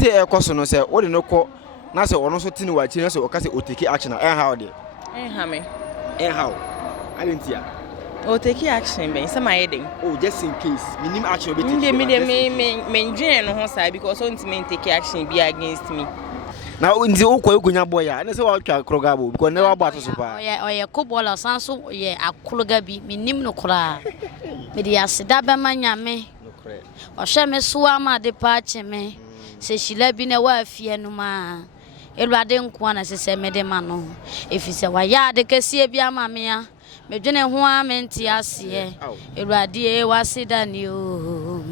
say a question no say what no call na say ono so tini wa chi na say o ka say o take action and how there me how I didn't hear o take action ben say my heading oh just in case minimum action be take me dream no ho say because on to take action be against me now nzi okunya boy ya na say wa twa kroga bo because never about so pa oye kobola sanso ye akologa bi minim no kora me dia seda be manyame no kore o hwe me so ama de pa che me se shila bi na wa afia no ma eluade nko na se me de ma no efise wa ya de kese bi ama me ya medwene ho amenti ase eluade wa seda ni o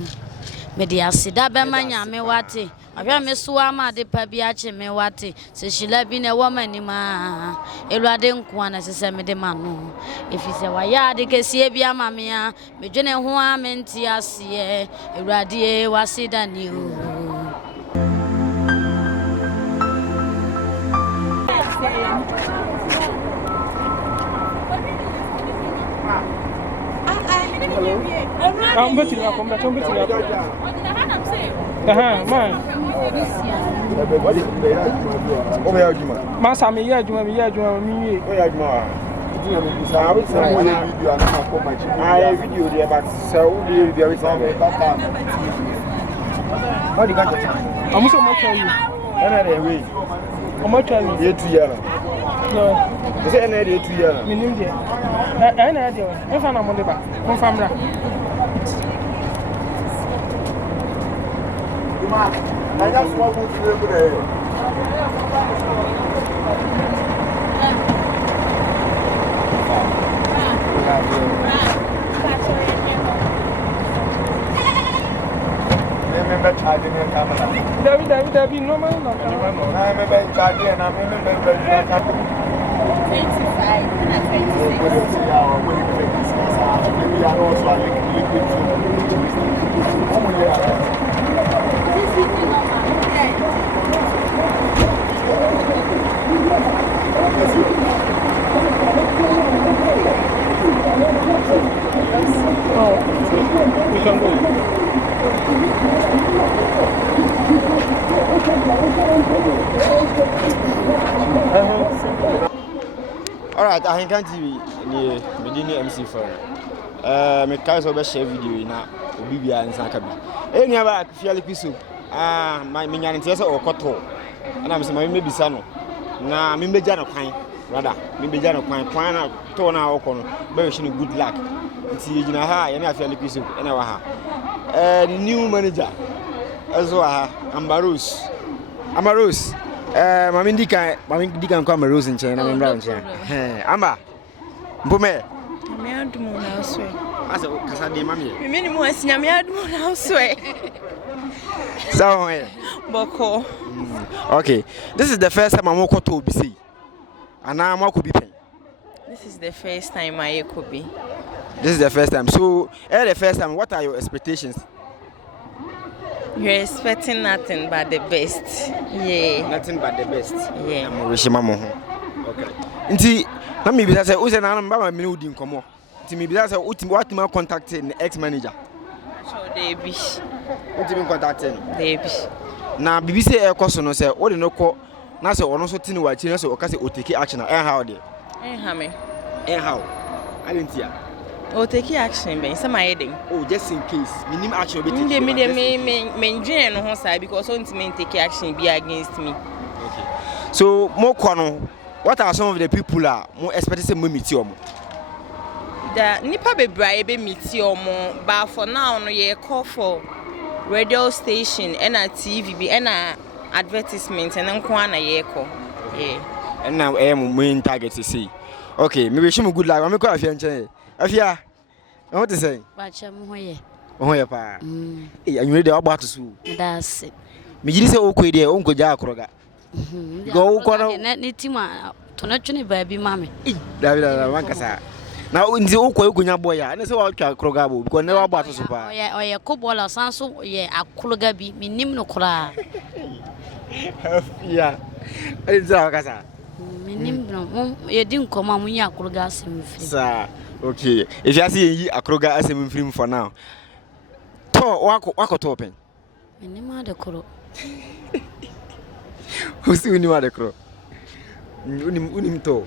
me dia seda be manyame wate ahwa me so ama de pa bi a che me wate se shila bi na wa mani ma eluade nko na se me de ma no efise wa ya de kese bi ama me ya medwene ho amenti ase eluade wa seda ni o I'm going to come back. Man. Master, me here, me. I video there but so we there is what you got I'm so much you. Anyway How much are you? 2 years. No. Is it any 2 years? Minimum there. I know there. If I'm on the back, confirm that. I just want to go there. Remember charging your camera. David, no man. I remember charging and I remember 25 and 26. Maybe I also We can go. All right, I can't TV the MC for me guys over share video na obi bia nsa ka bi eni aba fiale piso my nyane tese okoto na me se me bisa no na me meja no kwan brother me meja no kwan na to na okono be wish you good luck nti gina ha ye na fiale piso ena wa ha the new manager azo ha Amaros mami ndika kwa Amaros nche na membra nche amba mbume Me adumo na so asa kasa de mami me ni mo asinya me adumo na so so boko okay this is the first time I'm going to be see and I'm going to be paying. This is the first time I could be. This is the first time. So the first time, what are your expectations? You're expecting nothing but the best. Yeah. Nothing but the best. Yeah. I'm wishing mama. Okay. Nti na me bisa say o say na mama me udi nkomo. Nti me bisa say what my contact the ex manager. So they be. What you contact no? They be. Na bibi say e koso no say o de no ko na say ono so tini wa chi na say o ka say o take action and how there. Me. How? I didn't hear. O take action ben say my heading. Oh, just in case. Minimum action be take. Me dream no ho say because on to take action be against me. Okay. So mo kono, what are some of the people more expected say mo meet you? The nipa bebrae be meet you but for now no ye call for radio station and a TV be and a advertisement and nko na ye call. Yeah. And now main target to see. Okay, maybe she me good luck. I'm call Afia nche. Afia. What to say? Bacha mo hoye. Hoye pa. Eh, anyu dey about to su. That's it. Me gidi say okwe dey onko ja akroga. Go ko na tima to na twene ba bi mame. David man kasa. Na nzi okwa okunya boy ya. Na say wa twa akroga bo because never about to su pa. Oye kobola sanso ye akologa bi minim no kora. Yeah. Nzi wa kasa. Minim no ye din koma munya akologa asem fi. Sir. Okay. If you see yi akroga asem film for now. To wako to open. Minim ade koro. Usi uniwa de kro. Unim to.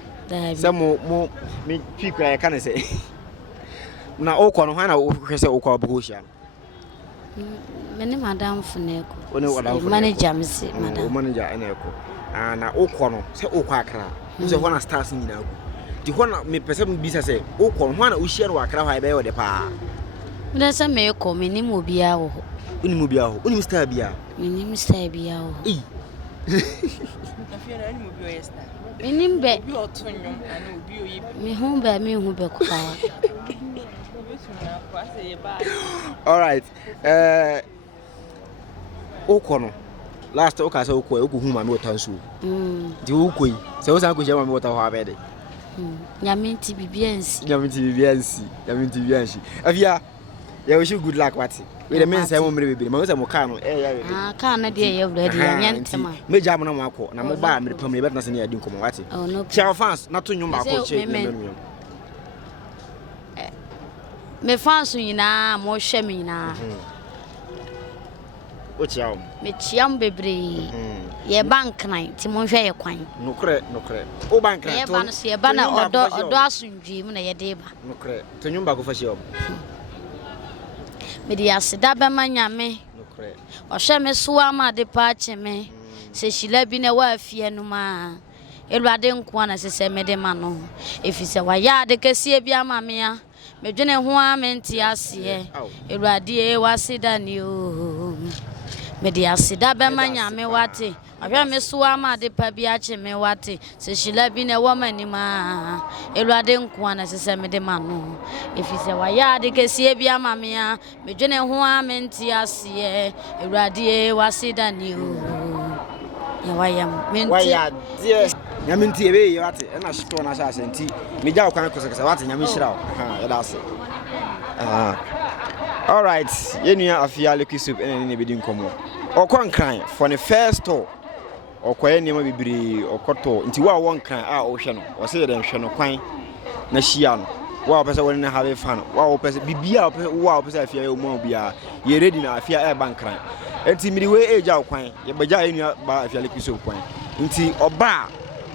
Say mo me pick I can say. Na okọ no hwana wo hwese okọ abuhosha. Mene madam Funeko. One wada manager me se madam. O manager ena eko. Na okọ no se okọ Accra. So hwana stars nyina go. Di hwana me pese me bisa se okọ no hwana wo hia no Accra ha be wo de pa. Me se me ko me ni mo bia wo. Unim bia ho. Unim star bia. Me ni star bia wo. Afia na ni mo bia o star. Me ni be. Obi otonwom ana obi oyi. Me hu be kwa. All right. Okono. Last oka say okoi oku hu ma me otansu. Di okoi. Say osan ko shema me ota ho abede. Nyamenti bibiansi. Afia, you wish you good luck what? We the men say mo mre bebe. Ma say mo car no ya. Car na de ye ready nyantema. Me jam na mo akọ na mo ba me pam me bet na se na yadi nkomo what? Oh no. Chao fans na to nyum ba ko che nyum. Me fans nyina mo hwe me nyina. O chiam. Me chiam bebre. Ye bank nine ti mo hwe ye kwan. Nokre. O bank nine. Ye ba no se ye ba na odo asundwi mu na ye de ba. Nokre. To nyum ba ko fa hye Me di asida be manyame. Nokre. O hwe me so ama de pa cheme. Se shila bi na wa afia no ma. Elwade nko na se me de ma no. Efise wa ya de kese bi ama me ya. Me dwene ho a menti ase Ewurade wasida ni o me di asida be manyame wate ahwa me so ama de pa bi ache me wate se shila bi na wo manima Ewurade nko na se me de ma no efise wa ya de kese bi ama me ya me dwene ho a menti ase Ewurade wasida ni o ya wayam menti waya die nyamenti ebe yate na shito na sha senti meja okwan kosekese wate nyame hira ya da ase all right yenua Afia Liki soup ene ne bedi nkomo okon kran for the first tour okoye niam bibiri okoto nti wa won kran a o hwe no o se de hwe no kwan na hia no wa opese woni na have fan wa opese bibia opese wa opese Afia yo mo bia ye ready na Afia e ban kran enti miri we eja okwan ye baja yenua ba Afia Liki soup kwan nti oba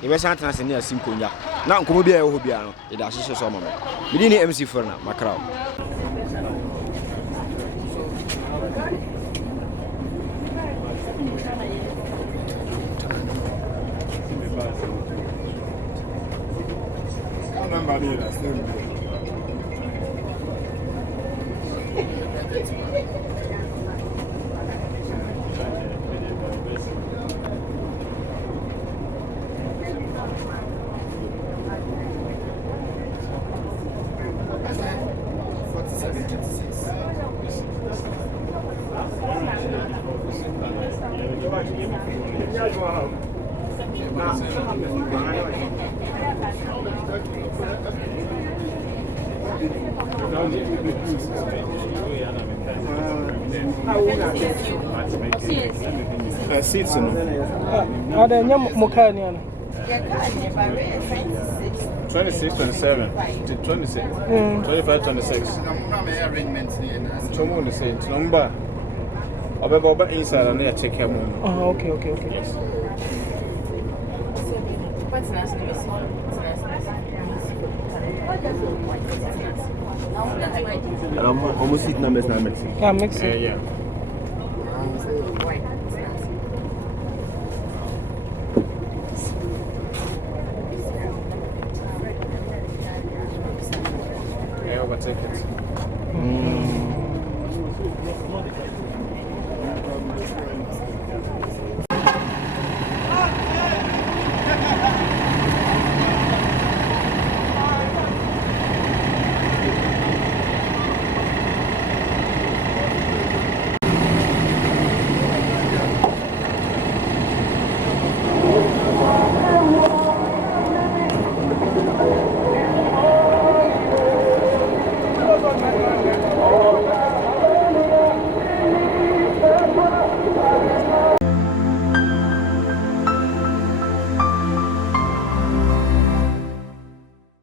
ebe san tena se ne asinkonya na nkomo bia ye ho bia no e da hyehyɛ so mama midi ni MC for na makrao Seats no. Are there any Mokanian? 26, 27, 26, 25, 26. Tomo the same number. Over inside and I check him. Oh, okay. Yes. What's nice to miss? almost sitting on this now mixing. Yeah, mixing. Yeah.